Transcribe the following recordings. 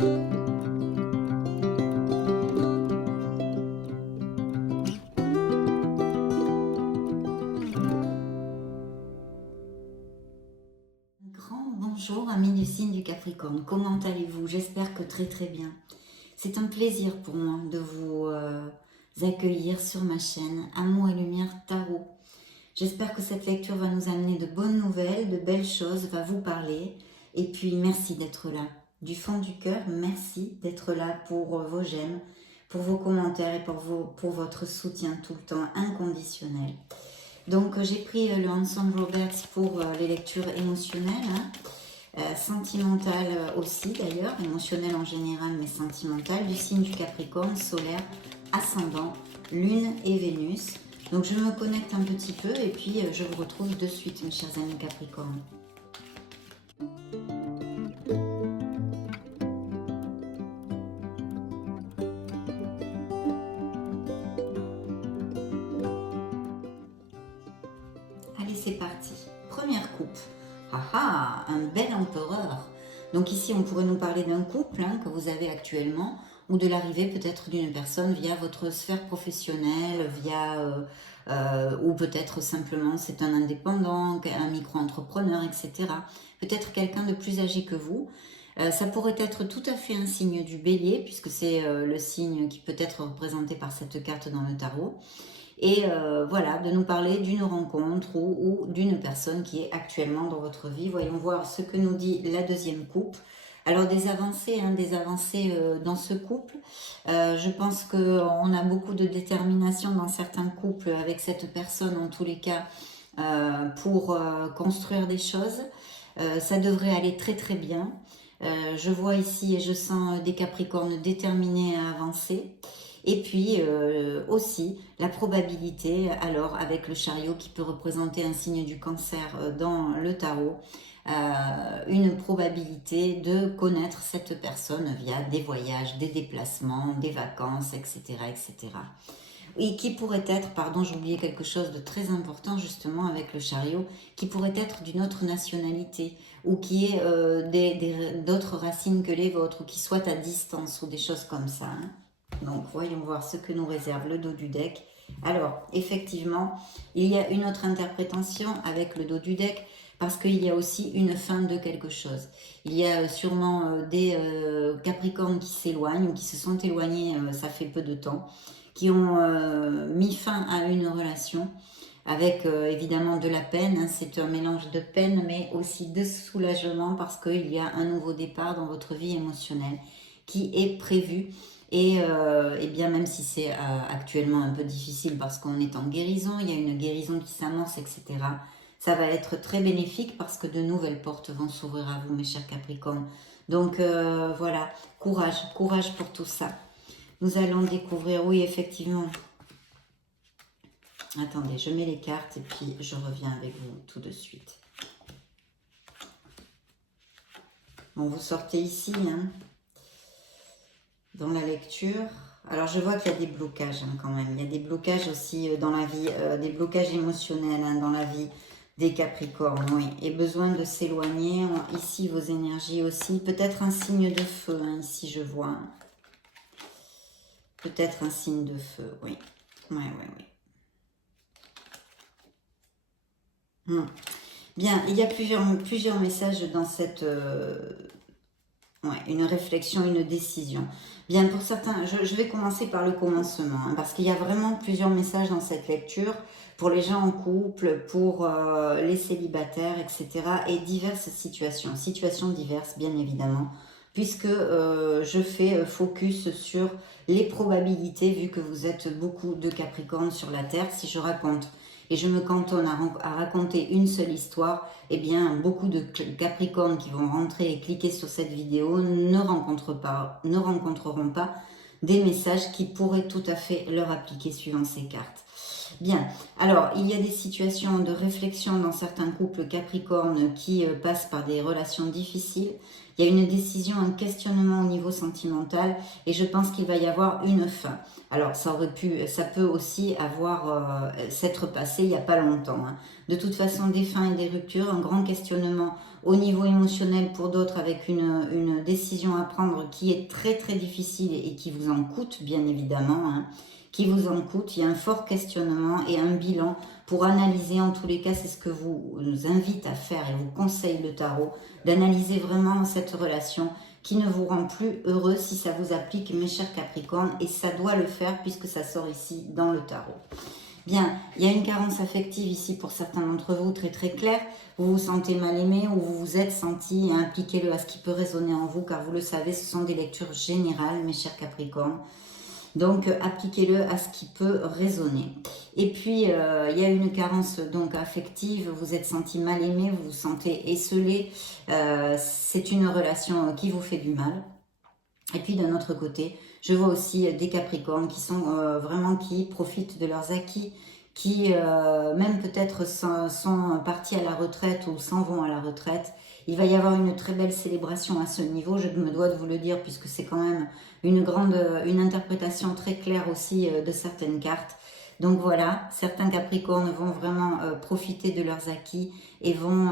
Bonjour amis du signe du Capricorne, comment allez-vous? J'espère que très très bien. C'est un plaisir pour moi de vous accueillir sur ma chaîne Amour et Lumière Tarot. J'espère que cette lecture va nous amener de bonnes nouvelles, de belles choses, va vous parler. Et puis merci d'être là. Du fond du cœur, merci d'être là pour vos j'aime, pour vos commentaires et pour votre soutien tout le temps inconditionnel. Donc j'ai pris le Ensemble Roberts pour les lectures émotionnelles, sentimentales aussi d'ailleurs, émotionnelles en général mais sentimentales, du signe du Capricorne, solaire, ascendant, lune et Vénus. Donc je me connecte un petit peu et puis je vous retrouve de suite mes chers amis Capricorne. Allez, c'est parti. Première coupe. Ah ah, un bel empereur. Donc ici, on pourrait nous parler d'un couple que vous avez actuellement ou de l'arrivée peut-être d'une personne via votre sphère professionnelle, ou peut-être simplement c'est un indépendant, un micro-entrepreneur, etc. Peut-être quelqu'un de plus âgé que vous. Ça pourrait être tout à fait un signe du bélier puisque c'est le signe qui peut être représenté par cette carte dans le tarot. Et voilà, de nous parler d'une rencontre ou d'une personne qui est actuellement dans votre vie. Voyons voir ce que nous dit la deuxième coupe. Alors des avancées dans ce couple. Je pense qu'on a beaucoup de détermination dans certains couples avec cette personne, en tous les cas, pour construire des choses. Ça devrait aller très très bien. Je vois ici et je sens des Capricornes déterminés à avancer. Et puis aussi la probabilité, alors avec le chariot qui peut représenter un signe du cancer dans le tarot, une probabilité de connaître cette personne via des voyages, des déplacements, des vacances, etc. etc. Et qui pourrait être, pardon, j'ai oublié quelque chose de très important justement avec le chariot, qui pourrait être d'une autre nationalité ou qui est d'autres racines que les vôtres ou qui soit à distance ou des choses comme ça. Donc, voyons voir ce que nous réserve le dos du deck. Alors, effectivement, il y a une autre interprétation avec le dos du deck parce qu'il y a aussi une fin de quelque chose. Il y a sûrement des Capricornes qui s'éloignent ou qui se sont éloignés, ça fait peu de temps, qui ont mis fin à une relation avec évidemment de la peine. C'est un mélange de peine mais aussi de soulagement parce qu'il y a un nouveau départ dans votre vie émotionnelle qui est prévu. Et bien même si c'est actuellement un peu difficile parce qu'on est en guérison, il y a une guérison qui s'amorce, etc. Ça va être très bénéfique parce que de nouvelles portes vont s'ouvrir à vous, mes chers Capricornes. Donc voilà, courage, courage pour tout ça. Nous allons découvrir, oui effectivement. Attendez, je mets les cartes et puis je reviens avec vous tout de suite. Bon, vous sortez ici, dans la lecture. Alors je vois qu'il y a des blocages quand même. Il y a des blocages aussi dans la vie, des blocages émotionnels dans la vie des Capricornes, oui. Et besoin de s'éloigner. Ici vos énergies aussi. Peut-être un signe de feu, ici je vois. Peut-être un signe de feu, oui. Oui. Bien, il y a plusieurs messages dans cette... une réflexion, une décision. Bien, pour certains, je vais commencer par le commencement, parce qu'il y a vraiment plusieurs messages dans cette lecture, pour les gens en couple, pour les célibataires, etc. Et diverses situations diverses, bien évidemment, puisque je fais focus sur les probabilités, vu que vous êtes beaucoup de Capricornes sur la Terre. Si je raconte et je me cantonne à raconter une seule histoire, eh bien, beaucoup de Capricornes qui vont rentrer et cliquer sur cette vidéo ne rencontreront pas des messages qui pourraient tout à fait leur appliquer suivant ces cartes. Bien, alors, il y a des situations de réflexion dans certains couples Capricornes qui passent par des relations difficiles. Il y a une décision, un questionnement au niveau sentimental et je pense qu'il va y avoir une fin. Alors, ça peut aussi s'être passé il n'y a pas longtemps, hein. De toute façon, des fins et des ruptures, un grand questionnement au niveau émotionnel pour d'autres avec une décision à prendre qui est très très difficile et qui vous en coûte, bien évidemment, hein, qui vous en coûte. Il y a un fort questionnement et un bilan pour analyser. En tous les cas, c'est ce que vous invite à faire et vous conseille le tarot, d'analyser vraiment cette relation qui ne vous rend plus heureux si ça vous applique, mes chers Capricornes, et ça doit le faire puisque ça sort ici dans le tarot. Bien, il y a une carence affective ici pour certains d'entre vous, très très clair. Vous vous sentez mal aimé ou vous vous êtes senti, impliquez-le à ce qui peut résonner en vous, car vous le savez, ce sont des lectures générales, mes chers Capricornes. Donc, appliquez-le à ce qui peut résonner. Et puis, il y a une carence donc affective, vous êtes senti mal aimé, vous vous sentez esselé. C'est une relation qui vous fait du mal. Et puis, d'un autre côté, je vois aussi des Capricornes qui sont qui profitent de leurs acquis, qui même peut-être sont partis à la retraite ou s'en vont à la retraite. Il va y avoir une très belle célébration à ce niveau, je me dois de vous le dire, puisque c'est quand même une interprétation très claire aussi de certaines cartes. Donc voilà, certains Capricornes vont vraiment profiter de leurs acquis et vont,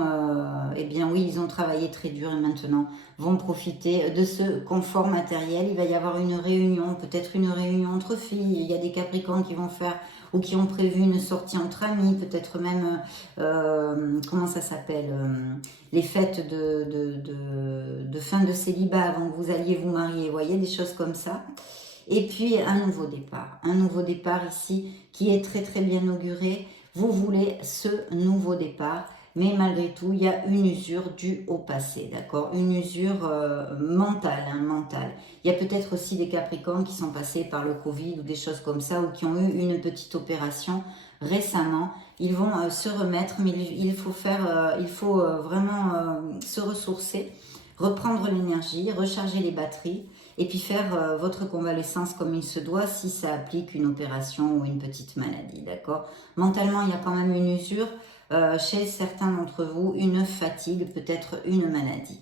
eh bien oui, ils ont travaillé très dur et maintenant vont profiter de ce confort matériel. Il va y avoir une réunion, peut-être une réunion entre filles. Il y a des Capricornes qui vont faire ou qui ont prévu une sortie entre amis, peut-être même, comment ça s'appelle, les fêtes de fin de célibat avant que vous alliez vous marier. Vous voyez, des choses comme ça. Et puis un nouveau départ ici qui est très très bien auguré. Vous voulez ce nouveau départ, mais malgré tout, il y a une usure due au passé, d'accord? Une usure mentale, hein, mentale. Il y a peut-être aussi des Capricornes qui sont passés par le Covid ou des choses comme ça, ou qui ont eu une petite opération récemment. Ils vont se remettre, mais il faut vraiment se ressourcer, reprendre l'énergie, recharger les batteries, et puis faire votre convalescence comme il se doit si ça applique une opération ou une petite maladie, d'accord? Mentalement, il y a quand même une usure chez certains d'entre vous, une fatigue, peut-être une maladie.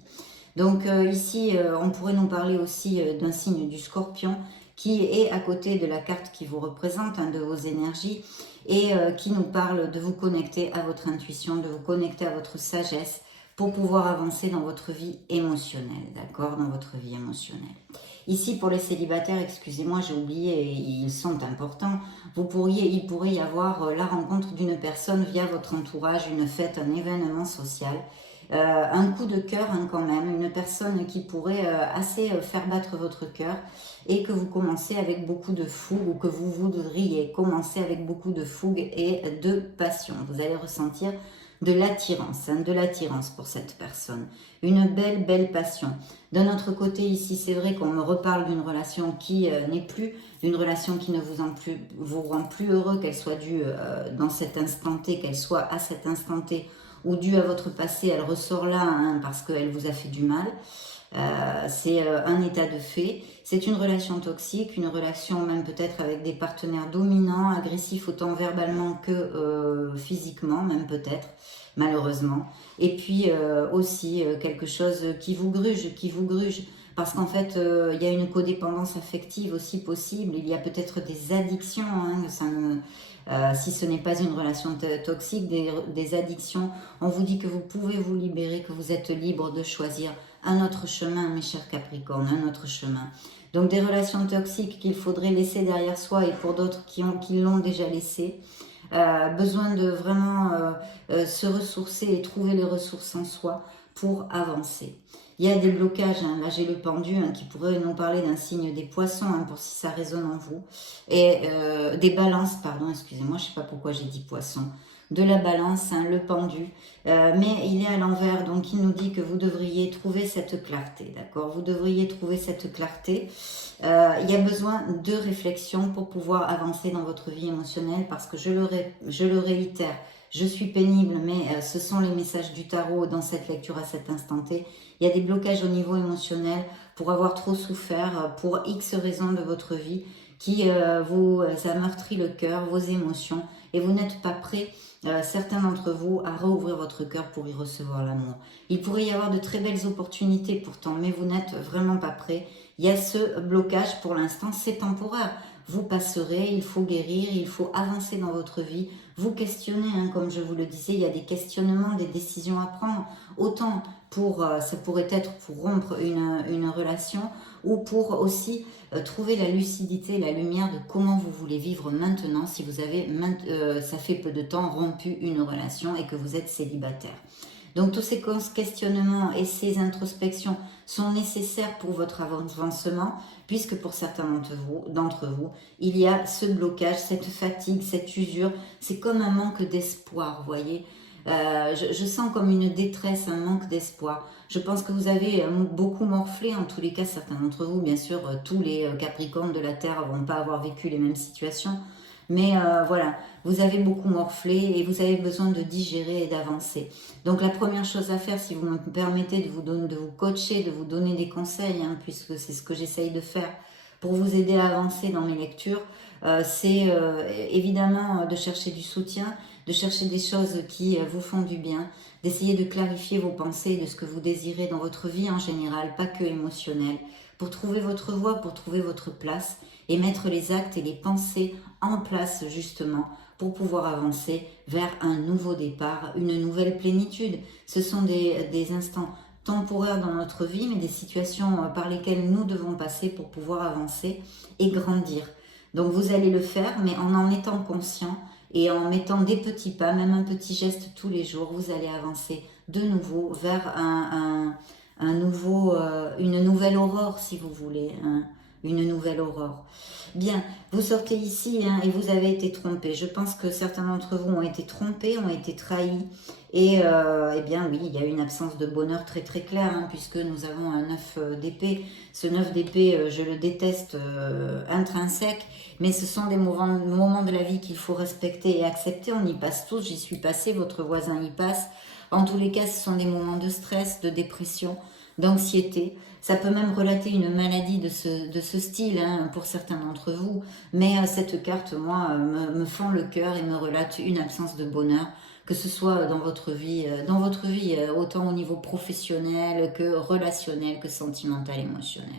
Donc ici, on pourrait nous parler aussi d'un signe du Scorpion qui est à côté de la carte qui vous représente, hein, de vos énergies, et qui nous parle de vous connecter à votre intuition, de vous connecter à votre sagesse, pour pouvoir avancer dans votre vie émotionnelle, d'accord? Dans votre vie émotionnelle. Ici, pour les célibataires, excusez-moi, j'ai oublié, ils sont importants. Il pourrait y avoir la rencontre d'une personne via votre entourage, une fête, un événement social. Un coup de cœur, hein, quand même, une personne qui pourrait assez faire battre votre cœur et que vous commencez avec beaucoup de fougue ou que vous voudriez commencer avec beaucoup de fougue et de passion. Vous allez ressentir de l'attirance pour cette personne. Une belle passion. D'un autre côté, ici, c'est vrai qu'on me reparle d'une relation qui n'est plus, d'une relation qui ne vous rend plus heureux, qu'elle soit due dans cet instant T, qu'elle soit à cet instant T, ou due à votre passé, elle ressort là, hein, parce qu'elle vous a fait du mal. C'est un état de fait. C'est une relation toxique, une relation même peut-être avec des partenaires dominants, agressifs autant verbalement que physiquement, même peut-être, malheureusement. Et puis aussi quelque chose qui vous gruge, parce qu'en fait, il y a une codépendance affective aussi possible. Il y a peut-être des addictions, hein, si ce n'est pas une relation toxique, des addictions. On vous dit que vous pouvez vous libérer, que vous êtes libre de choisir un autre chemin, mes chers Capricornes, un autre chemin. Donc des relations toxiques qu'il faudrait laisser derrière soi, et pour d'autres qui l'ont déjà laissé. Besoin de vraiment se ressourcer et trouver les ressources en soi pour avancer. Il y a des blocages, hein, là j'ai le pendu, hein, qui pourrait nous parler d'un signe des poissons, hein, pour si ça résonne en vous, et des balances, pardon, excusez-moi, je ne sais pas pourquoi j'ai dit poisson, de la balance, hein, le pendu, mais il est à l'envers, donc il nous dit que vous devriez trouver cette clarté, d'accord? Vous devriez trouver cette clarté. Il y a besoin de réflexion pour pouvoir avancer dans votre vie émotionnelle, parce que je le réitère, je suis pénible, mais ce sont les messages du tarot dans cette lecture à cet instant T. Il y a des blocages au niveau émotionnel pour avoir trop souffert, pour X raisons de votre vie, qui vous a meurtri le cœur, vos émotions, et vous n'êtes pas prêt certains d'entre vous à rouvrir votre cœur pour y recevoir l'amour. Il pourrait y avoir de très belles opportunités pourtant, mais vous n'êtes vraiment pas prêt. Il y a ce blocage pour l'instant, c'est temporaire. Vous passerez, il faut guérir, il faut avancer dans votre vie. Vous questionnez, hein, comme je vous le disais, il y a des questionnements, des décisions à prendre. Autant ça pourrait être pour rompre une relation ou pour aussi trouver la lucidité, la lumière de comment vous voulez vivre maintenant si vous avez, ça fait peu de temps, rompu une relation et que vous êtes célibataire. Donc tous ces questionnements et ces introspections sont nécessaires pour votre avancement, puisque pour certains d'entre vous, il y a ce blocage, cette fatigue, cette usure. C'est comme un manque d'espoir, vous voyez. Je sens comme une détresse, un manque d'espoir. Je pense que vous avez beaucoup morflé, en tous les cas, certains d'entre vous, bien sûr, tous les Capricornes de la Terre ne vont pas avoir vécu les mêmes situations. Mais voilà, vous avez beaucoup morflé et vous avez besoin de digérer et d'avancer. Donc la première chose à faire, si vous me permettez de vous coacher, de vous donner des conseils, hein, puisque c'est ce que j'essaye de faire pour vous aider à avancer dans mes lectures, c'est évidemment de chercher du soutien, de chercher des choses qui vous font du bien, d'essayer de clarifier vos pensées, de ce que vous désirez dans votre vie en général, pas que émotionnelle, pour trouver votre voie, pour trouver votre place et mettre les actes et les pensées en place justement pour pouvoir avancer vers un nouveau départ, une nouvelle plénitude. Ce sont des instants temporaires dans notre vie, mais des situations par lesquelles nous devons passer pour pouvoir avancer et grandir. Donc vous allez le faire, mais en étant conscient et en mettant des petits pas, même un petit geste tous les jours, vous allez avancer de nouveau vers une nouvelle aurore, si vous voulez, hein, une nouvelle aurore. Bien, vous sortez ici hein, et vous avez été trompé. Je pense que certains d'entre vous ont été trompés, ont été trahis. Et eh bien oui, il y a une absence de bonheur très très claire, hein, puisque nous avons un 9 d'épée. Ce 9 d'épée, je le déteste intrinsèque, mais ce sont des moments de la vie qu'il faut respecter et accepter. On y passe tous, j'y suis passée, votre voisin y passe. En tous les cas, ce sont des moments de stress, de dépression, d'anxiété. Ça peut même relater une maladie de ce style hein, pour certains d'entre vous. Mais cette carte, moi, me fend le cœur et me relate une absence de bonheur, que ce soit dans votre vie, autant au niveau professionnel que relationnel, que sentimental, émotionnel.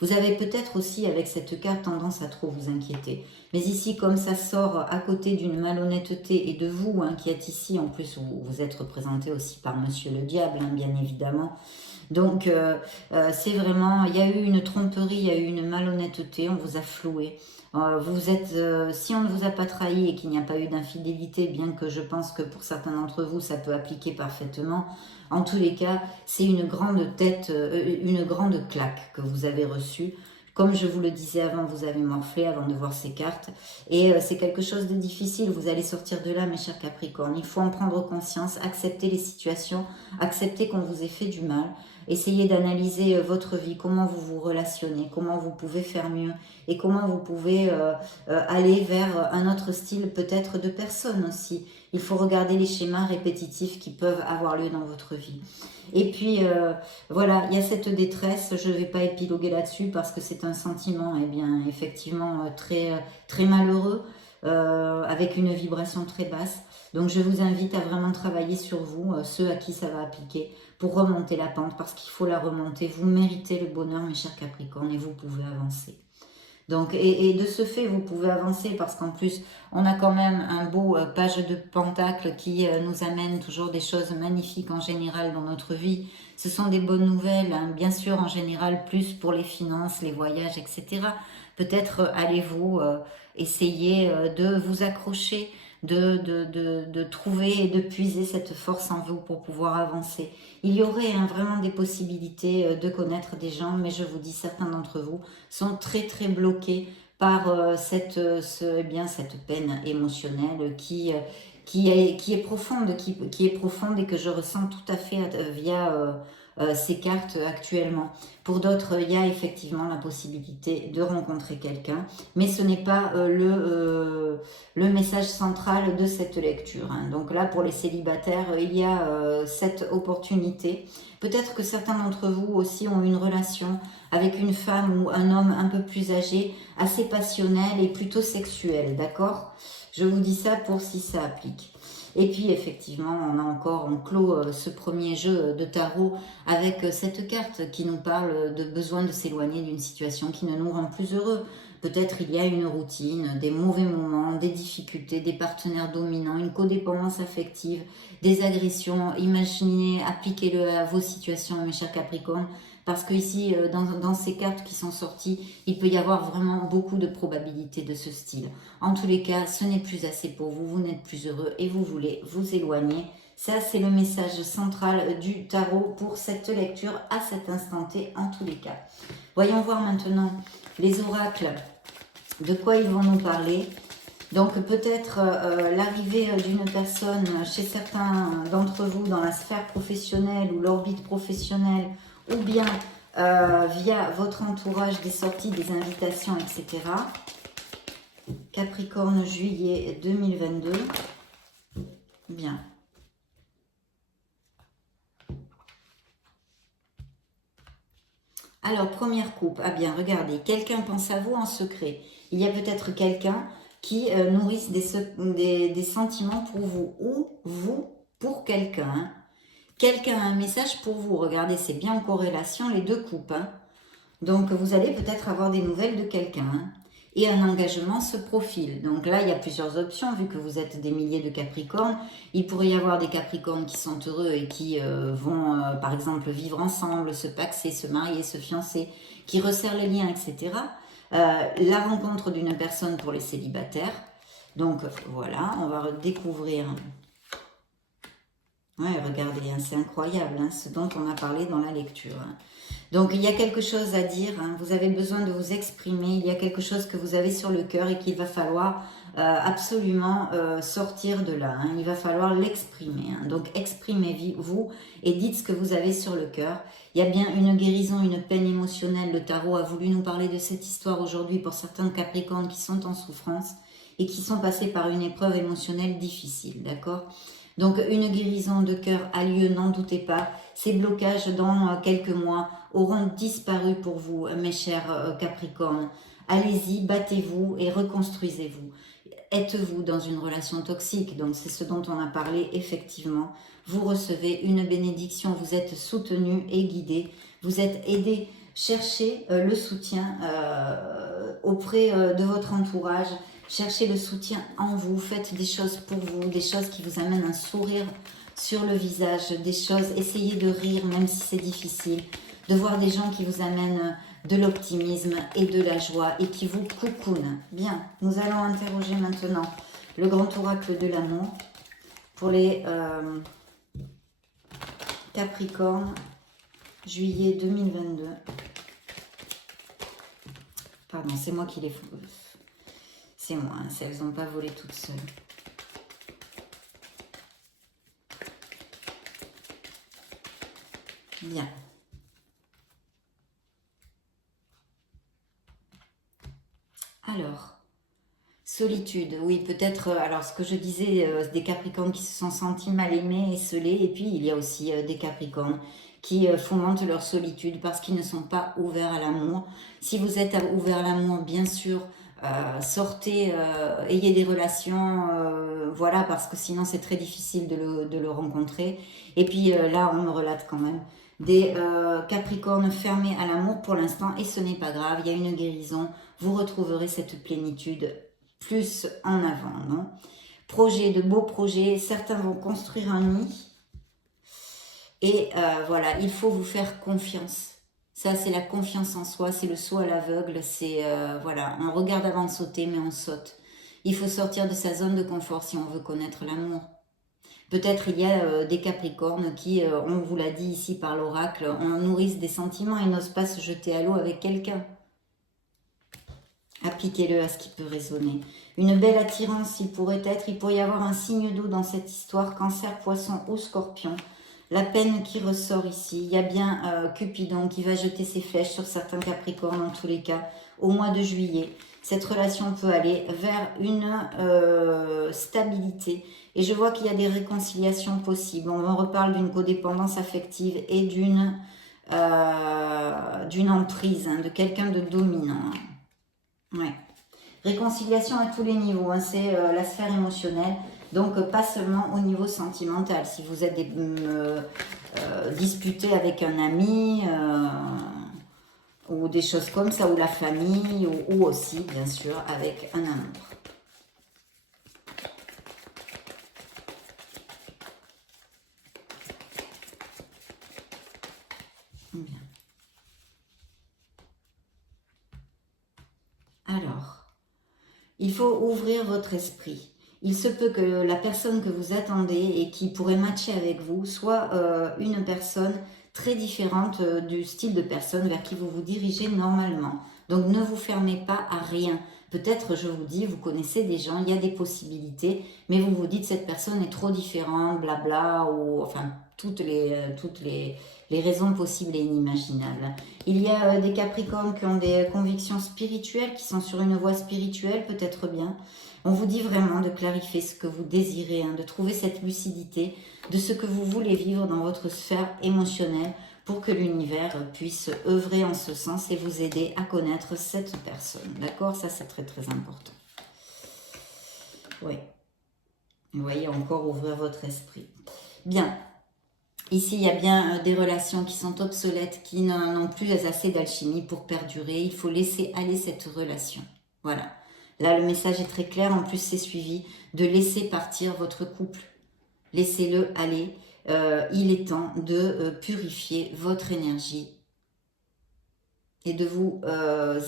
Vous avez peut-être aussi avec cette carte tendance à trop vous inquiéter. Mais ici, comme ça sort à côté d'une malhonnêteté et de vous, hein, qui êtes ici, en plus vous êtes représenté aussi par Monsieur le Diable, hein, bien évidemment. Donc c'est vraiment, il y a eu une tromperie, il y a eu une malhonnêteté, on vous a floué. Si on ne vous a pas trahi et qu'il n'y a pas eu d'infidélité, bien que je pense que pour certains d'entre vous, ça peut appliquer parfaitement, en tous les cas, c'est une grande une grande claque que vous avez reçue. Comme je vous le disais avant, vous avez morflé avant de voir ces cartes. Et c'est quelque chose de difficile. Vous allez sortir de là, mes chers Capricornes. Il faut en prendre conscience, accepter les situations, accepter qu'on vous ait fait du mal. Essayez d'analyser votre vie, comment vous vous relationnez, comment vous pouvez faire mieux et comment vous pouvez aller vers un autre style peut-être de personne aussi. Il faut regarder les schémas répétitifs qui peuvent avoir lieu dans votre vie. Et puis, voilà, il y a cette détresse, je ne vais pas épiloguer là-dessus parce que c'est un sentiment, eh bien, effectivement, très, très malheureux, avec une vibration très basse. Donc, je vous invite à vraiment travailler sur vous, ceux à qui ça va appliquer, pour remonter la pente, parce qu'il faut la remonter. Vous méritez le bonheur, mes chers Capricornes, et vous pouvez avancer. Donc, et de ce fait, vous pouvez avancer parce qu'en plus, on a quand même un beau page de pentacle qui nous amène toujours des choses magnifiques en général dans notre vie. Ce sont des bonnes nouvelles, hein, bien sûr, en général, plus pour les finances, les voyages, etc. Peut-être allez-vous essayer de vous accrocher, de trouver et de puiser cette force en vous pour pouvoir avancer. Il y aurait hein, vraiment des possibilités de connaître des gens, mais je vous dis, certains d'entre vous sont très très bloqués par cette peine émotionnelle qui est profonde, qui est profonde et que je ressens tout à fait via ces cartes actuellement. Pour d'autres, il y a effectivement la possibilité de rencontrer quelqu'un, mais ce n'est pas le message central de cette lecture. Hein. Donc là, pour les célibataires, il y a cette opportunité. Peut-être que certains d'entre vous aussi ont une relation avec une femme ou un homme un peu plus âgé, assez passionnel et plutôt sexuel, d'accord? Je vous dis ça pour si ça applique. Et puis effectivement, on clôt ce premier jeu de tarot avec cette carte qui nous parle de besoin de s'éloigner d'une situation qui ne nous rend plus heureux. Peut-être il y a une routine, des mauvais moments, des difficultés, des partenaires dominants, une codépendance affective, des agressions. Imaginez, appliquez-le à vos situations, mes chers Capricornes, parce que ici, dans ces cartes qui sont sorties, il peut y avoir vraiment beaucoup de probabilités de ce style. En tous les cas, ce n'est plus assez pour vous, vous n'êtes plus heureux et vous voulez vous éloigner. Ça, c'est le message central du tarot pour cette lecture à cet instant T, en tous les cas. Voyons voir maintenant les oracles, de quoi ils vont nous parler. Donc peut-être l'arrivée d'une personne chez certains d'entre vous dans la sphère professionnelle ou l'orbite professionnelle, ou bien via votre entourage, des sorties, des invitations, etc. Capricorne, juillet 2022. Bien. Alors, première coupe. Ah bien, regardez, quelqu'un pense à vous en secret. Il y a peut-être quelqu'un qui nourrisse des sentiments pour vous, ou vous pour quelqu'un. Hein. Quelqu'un a un message pour vous. Regardez, c'est bien en corrélation les deux coupes. Hein. Donc, vous allez peut-être avoir des nouvelles de quelqu'un. Hein. Et un engagement se profile. Donc là, il y a plusieurs options, vu que vous êtes des milliers de Capricornes. Il pourrait y avoir des Capricornes qui sont heureux et qui vont, par exemple, vivre ensemble, se paxer, se marier, se fiancer, qui resserrent les liens, etc. La rencontre d'une personne pour les célibataires. Donc voilà, on va découvrir. Ouais, regardez, hein, c'est incroyable, hein, ce dont on a parlé dans la lecture. Hein. Donc, il y a quelque chose à dire, hein, vous avez besoin de vous exprimer, il y a quelque chose que vous avez sur le cœur et qu'il va falloir absolument sortir de là. Hein, il va falloir l'exprimer. Hein. Donc, exprimez-vous et dites ce que vous avez sur le cœur. Il y a bien une guérison, une peine émotionnelle. Le tarot a voulu nous parler de cette histoire aujourd'hui pour certains Capricornes qui sont en souffrance et qui sont passés par une épreuve émotionnelle difficile, d'accord ? Donc, une guérison de cœur a lieu, n'en doutez pas. Ces blocages dans quelques mois auront disparu pour vous, mes chers Capricornes. Allez-y, battez-vous et reconstruisez-vous. Êtes-vous dans une relation toxique? Donc, c'est ce dont on a parlé, effectivement. Vous recevez une bénédiction, vous êtes soutenu et guidé. Vous êtes aidé. Cherchez le soutien auprès de votre entourage. Cherchez le soutien en vous, faites des choses pour vous, des choses qui vous amènent un sourire sur le visage, des choses, essayez de rire même si c'est difficile, de voir des gens qui vous amènent de l'optimisme et de la joie et qui vous coucounent. Bien, nous allons interroger maintenant le grand oracle de l'amour pour les Capricornes, juillet 2022. Pardon, c'est moi qui les fous. C'est moi, hein, elles n'ont pas volé toutes seules. Bien. Alors, solitude, oui, peut-être, alors ce que je disais, des Capricornes qui se sont sentis mal aimés, esselés, et puis il y a aussi des Capricornes qui fomentent leur solitude parce qu'ils ne sont pas ouverts à l'amour. Si vous êtes ouvert à l'amour, bien sûr, sortez, ayez des relations, voilà, parce que sinon c'est très difficile de le rencontrer. Et puis là, on me relate quand même des Capricornes fermés à l'amour pour l'instant, et ce n'est pas grave, il y a une guérison, vous retrouverez cette plénitude plus en avant. Non, projet, de beaux projets, certains vont construire un nid, et voilà, il faut vous faire confiance. Ça, c'est la confiance en soi, c'est le saut à l'aveugle, c'est, voilà, on regarde avant de sauter, mais on saute. Il faut sortir de sa zone de confort si on veut connaître l'amour. Peut-être il y a des Capricornes qui, on vous l'a dit ici par l'oracle, on nourrissent des sentiments et n'osent pas se jeter à l'eau avec quelqu'un. Appliquez-le à ce qui peut résonner. Une belle attirance, il pourrait y avoir un signe d'eau dans cette histoire, Cancer, Poisson ou Scorpion. La peine qui ressort ici, il y a bien Cupidon qui va jeter ses flèches sur certains Capricornes en tous les cas, au mois de juillet. Cette relation peut aller vers une stabilité. Et je vois qu'il y a des réconciliations possibles. On me reparle d'une codépendance affective et d'une emprise, hein, de quelqu'un de dominant. Ouais. Réconciliation à tous les niveaux, hein, c'est la sphère émotionnelle. Donc, pas seulement au niveau sentimental. Si vous êtes disputé avec un ami ou des choses comme ça, ou la famille, ou aussi, bien sûr, avec un amour. Bien. Alors, il faut ouvrir votre esprit. Il se peut que la personne que vous attendez et qui pourrait matcher avec vous soit une personne très différente du style de personne vers qui vous vous dirigez normalement. Donc ne vous fermez pas à rien. Peut-être, je vous dis, vous connaissez des gens, il y a des possibilités, mais vous vous dites cette personne est trop différente, blabla, ou enfin toutes les raisons possibles et inimaginables. Il y a des Capricornes qui ont des convictions spirituelles, qui sont sur une voie spirituelle, peut-être bien. On vous dit vraiment de clarifier ce que vous désirez, de trouver cette lucidité de ce que vous voulez vivre dans votre sphère émotionnelle pour que l'univers puisse œuvrer en ce sens et vous aider à connaître cette personne. D'accord? Ça, c'est très, très important. Oui. Vous voyez, encore ouvrir votre esprit. Bien. Ici, il y a bien des relations qui sont obsolètes, qui n'ont plus assez d'alchimie pour perdurer. Il faut laisser aller cette relation. Voilà. Là, le message est très clair. En plus, c'est suivi de laisser partir votre couple. Laissez-le aller. Il est temps de purifier votre énergie et de vous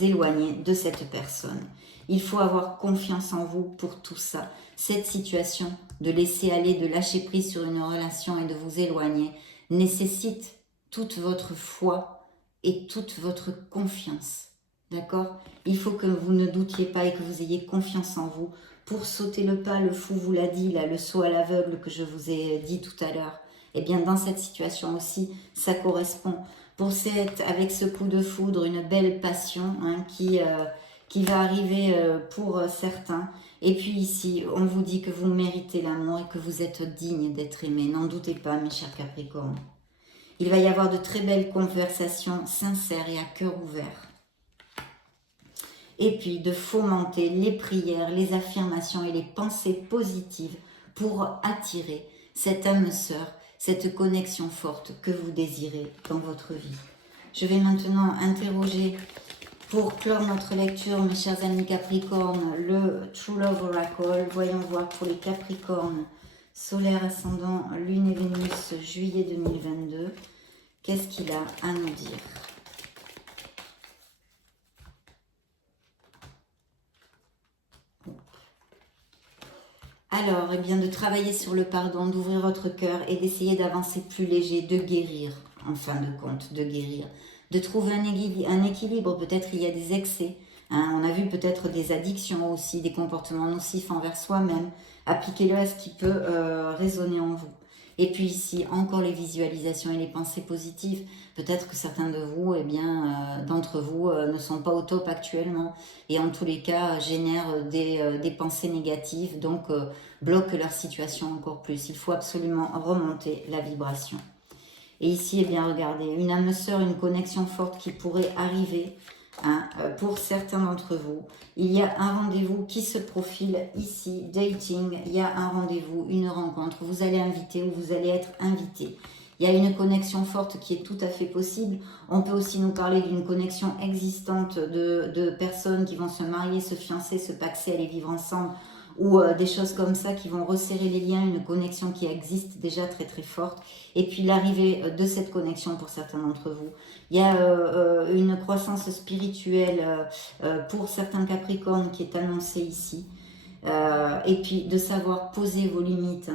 éloigner de cette personne. Il faut avoir confiance en vous pour tout ça. Cette situation de laisser aller, de lâcher prise sur une relation et de vous éloigner nécessite toute votre foi et toute votre confiance. D'accord? Il faut que vous ne doutiez pas et que vous ayez confiance en vous pour sauter le pas. Le fou vous l'a dit, là, le saut à l'aveugle que je vous ai dit tout à l'heure. Eh bien, dans cette situation aussi, ça correspond. Avec ce coup de foudre, une belle passion qui va arriver pour certains. Et puis ici, on vous dit que vous méritez l'amour et que vous êtes digne d'être aimé. N'en doutez pas, mes chers Capricornes. Il va y avoir de très belles conversations sincères et à cœur ouvert. Et puis de fomenter les prières, les affirmations et les pensées positives pour attirer cette âme sœur, cette connexion forte que vous désirez dans votre vie. Je vais maintenant interroger, pour clore notre lecture, mes chers amis Capricornes, le True Love Oracle. Voyons voir pour les Capricornes, solaire, ascendant, lune et Vénus, juillet 2022. Qu'est-ce qu'il a à nous dire ? Alors, eh bien, de travailler sur le pardon, d'ouvrir votre cœur et d'essayer d'avancer plus léger, de guérir, en fin de compte, de guérir. De trouver un équilibre, peut-être il y a des excès. On a vu peut-être des addictions aussi, des comportements nocifs envers soi-même. Appliquez-le à ce qui peut résonner en vous. Et puis ici, encore les visualisations et les pensées positives. Peut-être que certains de vous, d'entre vous, ne sont pas au top actuellement. Et en tous les cas, génèrent des pensées négatives, donc bloquent leur situation encore plus. Il faut absolument remonter la vibration. Et ici, eh bien, regardez, une âme sœur, une connexion forte qui pourrait arriver pour certains d'entre vous. Il y a un rendez-vous qui se profile ici, dating, il y a un rendez-vous, une rencontre, vous allez inviter ou vous allez être invité. Il y a une connexion forte qui est tout à fait possible. On peut aussi nous parler d'une connexion existante de personnes qui vont se marier, se fiancer, se paxer, aller vivre ensemble, ou des choses comme ça qui vont resserrer les liens, une connexion qui existe déjà très très forte, et puis l'arrivée de cette connexion pour certains d'entre vous. Il y a une croissance spirituelle pour certains Capricornes qui est annoncée ici, et puis de savoir poser vos limites,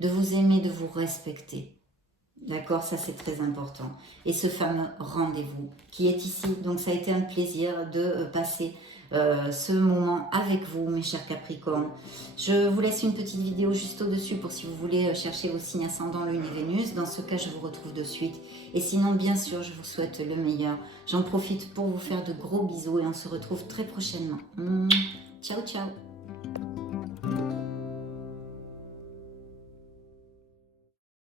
de vous aimer, de vous respecter. D'accord, ça c'est très important. Et ce fameux rendez-vous qui est ici. Donc ça a été un plaisir de passer ce moment avec vous, mes chers Capricornes. Je vous laisse une petite vidéo juste au-dessus pour si vous voulez chercher vos signes ascendants, Lune et Vénus. Dans ce cas, je vous retrouve de suite. Et sinon, bien sûr, je vous souhaite le meilleur. J'en profite pour vous faire de gros bisous et on se retrouve très prochainement. Ciao, ciao.